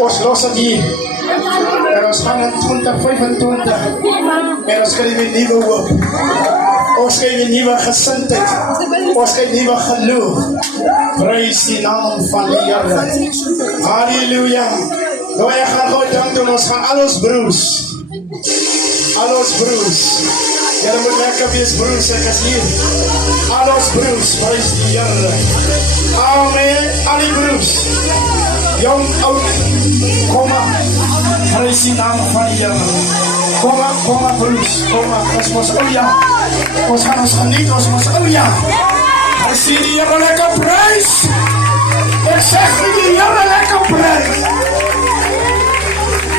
Ons los het hier. En ons gaan in 2025. En ons krijgen een nieuwe hoop. Ons krijgen een nieuwe gezindheid. Ons krijgen een nieuwe geloof. Prijs die naam van de Heer. Halleluja. Nou, ik ga God dank doen. Ons gaan al ons broers. Al ons broers. Jullie moeten lekker wees broers. Zeg eens hier. Al ons broers. Prijs die Heer. Amen. Al die broers. Jong, oud, kom maar. Prijs die naam van de Heer. Kom maar broers. Kom maar. Ons ja. Ons gaan ons genieten. Ons ja. Hij ziet die Heer lekker prijs. Ik zeg die Heer lekker prijs.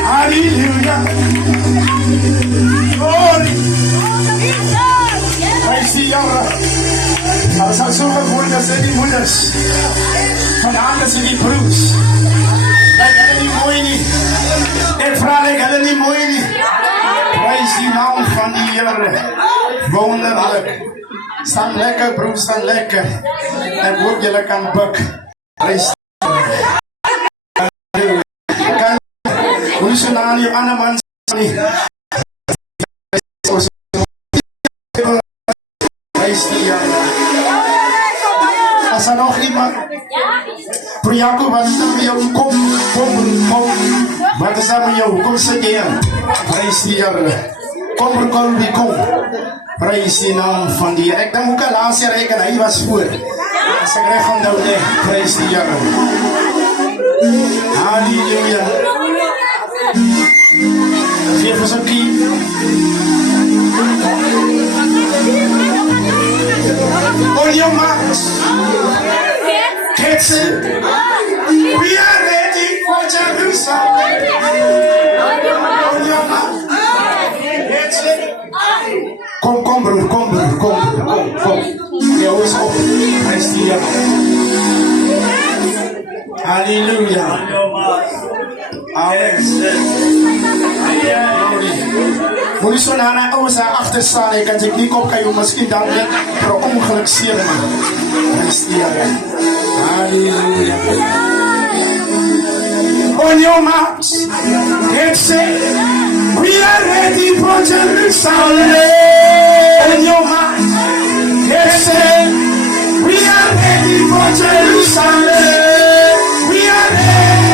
Halleluja. Glory. Prijs die Heer. Er zijn zoveel moeders en die moeders. Vandaag zijn die broers. Ik heb het niet mooi niet. Ik vraag, ik heb het niet mooi niet. Prijs die naam van die Heer. Wonderlijk. Staan lekker, broers, staan lekker. En hoop jullie kan bukken. Prijs. Hoe is je naam, je andere man? Prijs die Heer. Als er nog iemand. Priyaku, wat is dat met jou? Kom. Wat is dat met jou? Kom zit je in. Prijs die Heer. Kom. Prijs die naam van die Heer. Ik denk ook al laatst jaar rekenen, hij was voor. Als ik recht om nou echt, prijs die Heer. Halleluja. Geef ons een kie. On your marks. Get set. We are ready for Jerusalem. On your marks. Get set. Kom broer, kom. Jou is op. Prijs die Heer. Halleluja. Amen. Moet je zo naar een oude achter staan. Ik kan je niet op, kan je misschien dan net per ongeluk zien. Prijs die Heer. Halleluja. On your marks. Get set. We are ready for Jerusalem. On your marks. Get set. We are ready for Jerusalem. We are ready.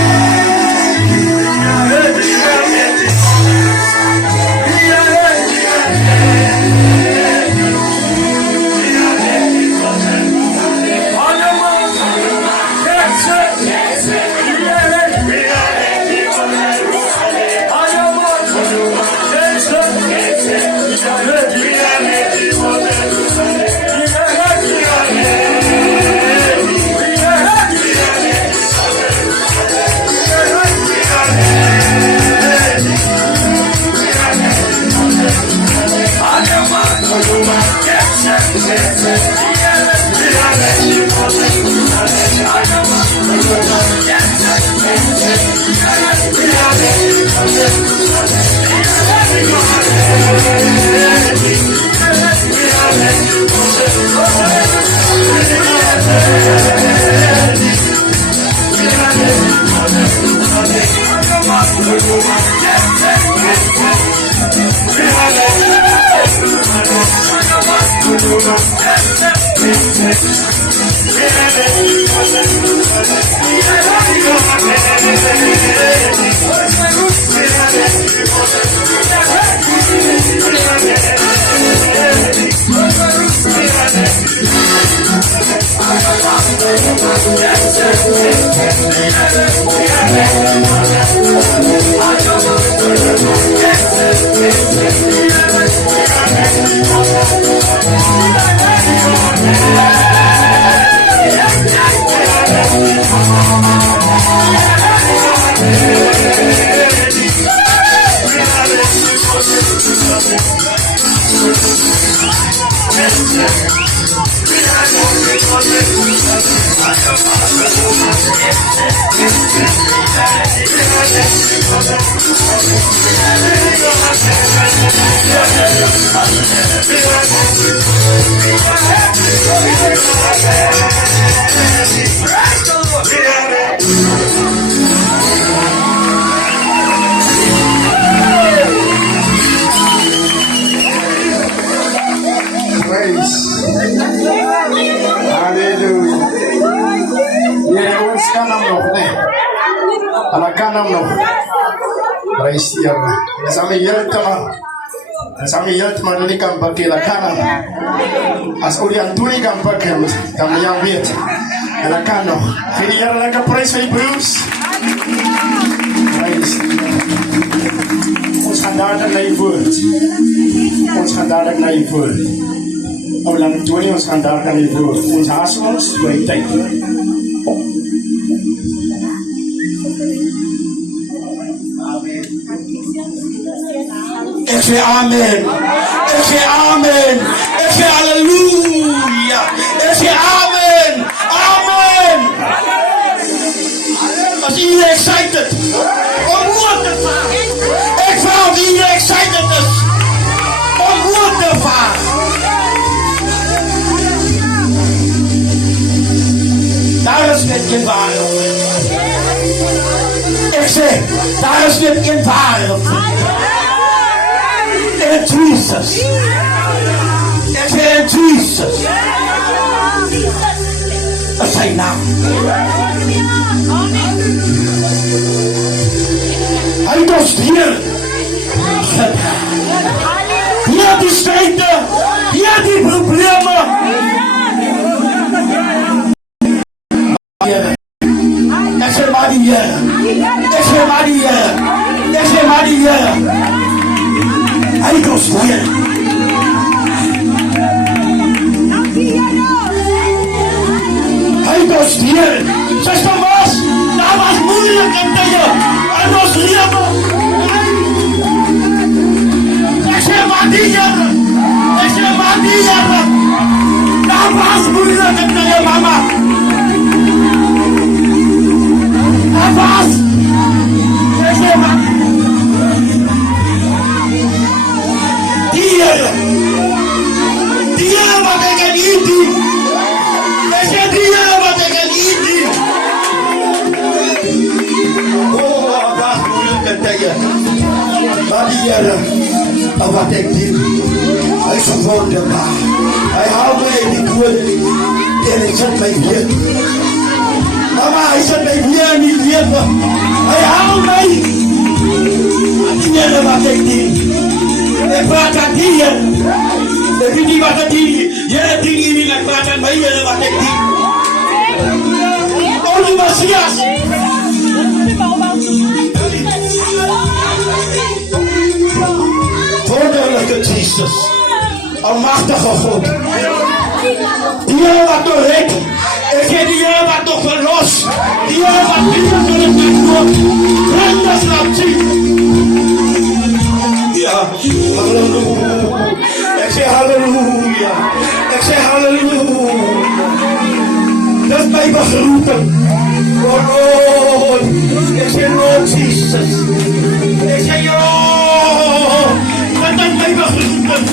Sami yelt man likam bakila kana as urian tuli kam bakem kam yang wit ala kano filiar la ka praise ay Bruce praise ons gaan dadelik na die woord ons gaan dadelik na die woord lang tuli ons gaan dadelik na die woord ons haas ons by tyd Ik zeg amen. Ik zeg amen. Ik zeg halleluja. Ik zeg amen. Amen. Als iedereen excited om woord te varen. Ik vraag of iedereen excited is om woord te varen. Daar is net geen waarheid. Ik zeg, daar is net geen waarheid. In Jesus. In Jesus. Say now. Hij was hier. Hier die steden. Hier die problemen. Ik zeg maar die hier. Ik zeg maar die hier. Ik zeg maar die hier. Hij goes hier. Hij goes hier. Zeg dan was. Dat was moeilijk en tegen. Hij was hier. Ik zeg maar die hier. Ik zeg maar die hier. Dat was moeilijk en tegen mama. Dat was. Ik zeg maar. Dia wat ik kan eten. Ik zeg dia wat ik kan eten. Oh, dat is moeilijk tegen. Maar dia wat ik doe. Hij is wonderbaar. Hij houdt mij in die woorden. En ik zet mij hier. Mama, hij zet mij hier niet hier. Hij houdt mij. Dia wat ik doe. Ik praat aan die hier. Ik weet niet wat het is. Jij ding hier en ik praat aan mij hier wat ik doe. Oh, die Messias. Wonderlijke Jesus. Almachtige God. Die Heer wat door ik. Ik heb die Heer wat door verlos. Die Heer wat niet door het God. Breng dat laat zien. Ja, halleluja. Ik zeg halleluja. Ik zeg halleluja. Dat is mij begroeten. Oh Lord, ek sê Lord Jesus. Ek sê dat het my begroeten.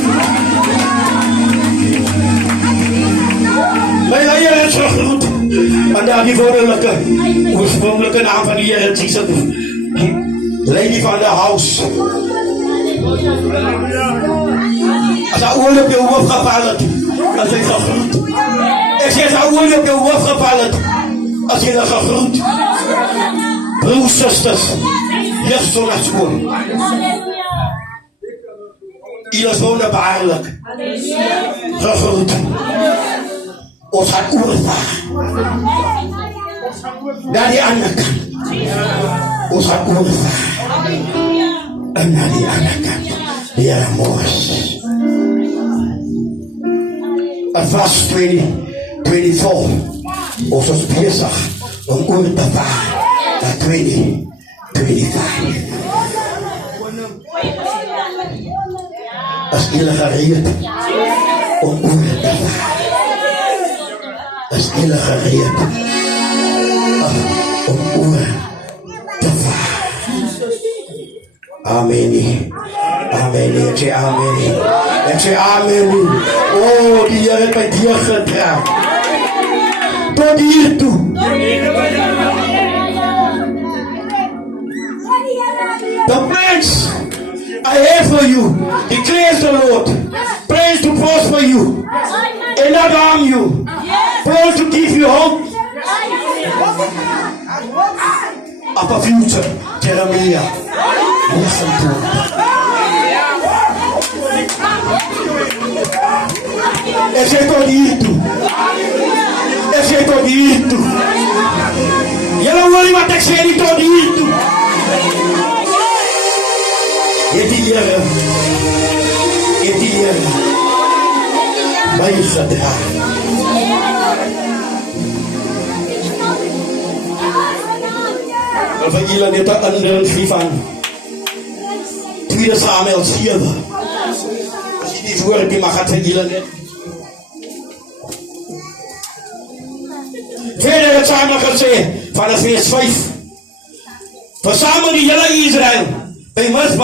My leier het gegroet aan daardie wonderlike, oorspronklike naam van die Here Jesus. Lady van the house. As hy oor op jou hoof geval het, as hy gegroet. Ek sê as hy oor op jou hoof geval het, as jy dat gegroet. Broers, susters, lig so na skoon. Jy is wonderbaarlik. Gegroet. Ons gaan oorvaar. Naar die ander kant. Ons gaan oorvaar. En naar die ander kant. Die Here Mos. Het was 2024. Ons was bezig om oor te vaar naar 2025. As julle gereed om oor te vaar. As julle gereed om oor te vaar. Amen. Amen. Ek sê amen. Ek sê amen. Oh, die Here het my deur gedra. Tot hier toe. The plans I have for you, declares the Lord. Plans to prosper you and not harm you. Plans to give you hope of a future. Jeremiah, listen to it. Ek sê tot hier toe. Ek sê tot hier toe. Julle hoor nie wat ek sê nie, tot hier toe. Het die Here my gedra. Al van julle net 'n indruk van 2 Samuel 7. As jy die woord die mag het van julle net. Verder het Samuel gesê van vers 5. Versamel die hele Israel by Mispa.